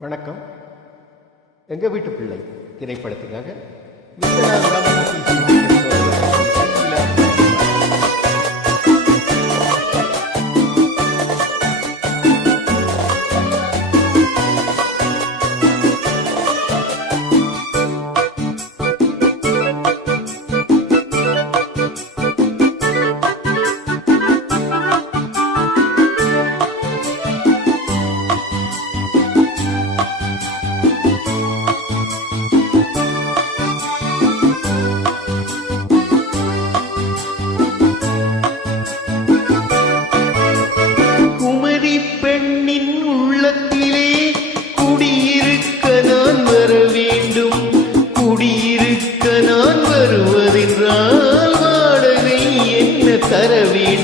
வணக்கம். எங்கள் வீட்டு பிள்ளை திரைப்படத்துக்காக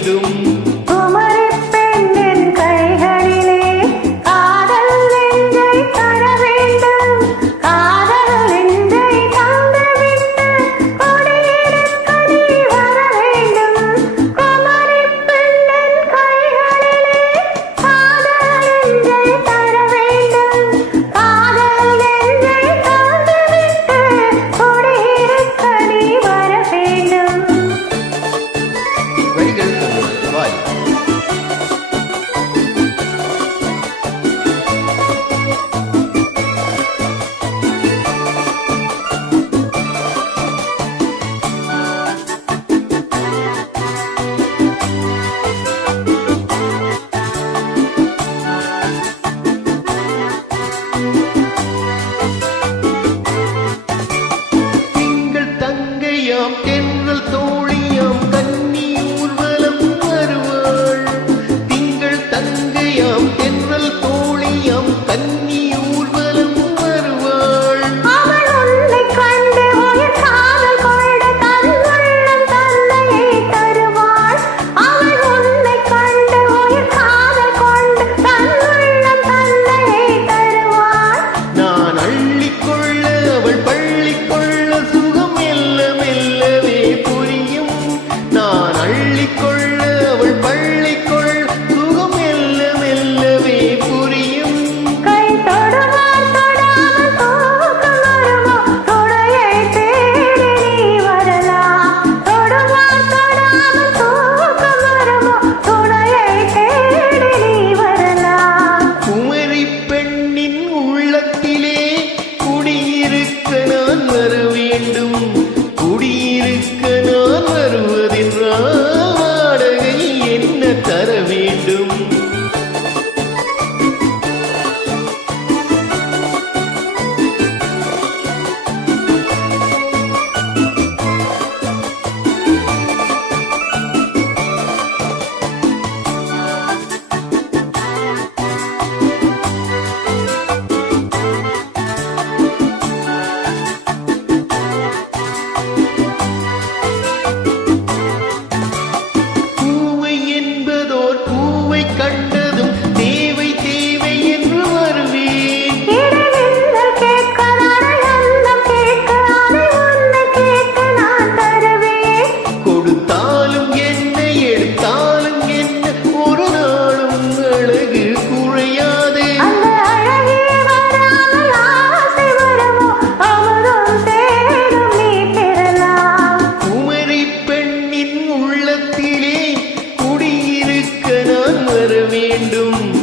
வேண்டும் குமரிப் lòng tim வேண்டும்